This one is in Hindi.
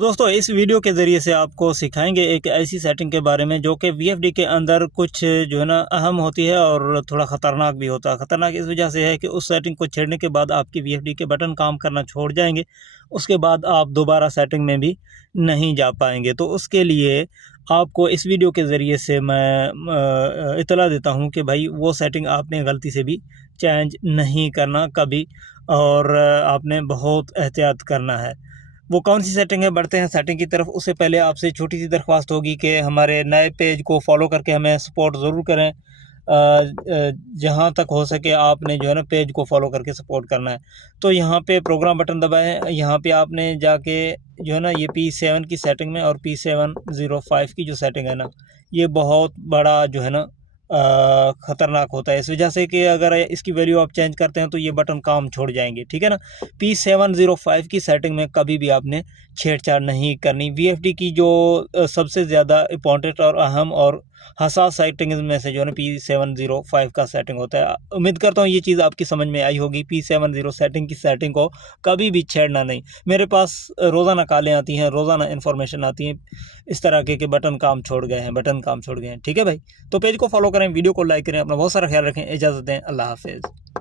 दोस्तों इस वीडियो के ज़रिए से आपको सिखाएंगे एक ऐसी सेटिंग के बारे में जो कि वीएफडी के अंदर कुछ जो है ना अहम होती है और थोड़ा ख़तरनाक भी होता है। ख़तरनाक इस वजह से है कि उस सेटिंग को छेड़ने के बाद आपकी वीएफडी के बटन काम करना छोड़ जाएंगे। उसके बाद आप दोबारा सेटिंग में भी नहीं जा पाएंगे। तो उसके लिए आपको इस वीडियो के ज़रिए से मैं इतला देता हूँ कि भाई वो सेटिंग आपने गलती से भी चेंज नहीं करना कभी, और आपने बहुत एहतियात करना है। वो कौन सी सेटिंग है, बढ़ते हैं सेटिंग की तरफ। उससे पहले आपसे छोटी सी दरख्वास्त होगी कि हमारे नए पेज को फॉलो करके हमें सपोर्ट ज़रूर करें। जहाँ तक हो सके आपने जो है ना पेज को फॉलो करके सपोर्ट करना है। तो यहाँ पे प्रोग्राम बटन दबाएं। यहाँ पे आपने जाके जो है ना ये P7 की सेटिंग में और P705 की जो सेटिंग है ना, ये बहुत बड़ा जो है ना ख़तरनाक होता है, इस वजह से कि अगर इसकी वैल्यू आप चेंज करते हैं तो ये बटन काम छोड़ जाएंगे, ठीक है ना। P705 की सेटिंग में कभी भी आपने छेड़छाड़ नहीं करनी। वीएफडी की जो सबसे ज़्यादा इम्पोर्टेंट और अहम और हसास सेटिंग में से जो है ना P705 का सेटिंग होता है। उम्मीद करता हूँ ये चीज़ आपकी समझ में आई होगी। P70 सेटिंग की सेटिंग को कभी भी छेड़ना नहीं। मेरे पास रोज़ाना कॉलें आती हैं, रोज़ाना इन्फॉर्मेशन आती है इस तरह के बटन काम छोड़ गए हैं, बटन काम छोड़ गए हैं, ठीक है भाई। तो पेज को फॉलो करें, वीडियो को लाइक करें, अपना बहुत सारा ख्याल रखें। इजाज़त दें, अल्लाह हाफिज़।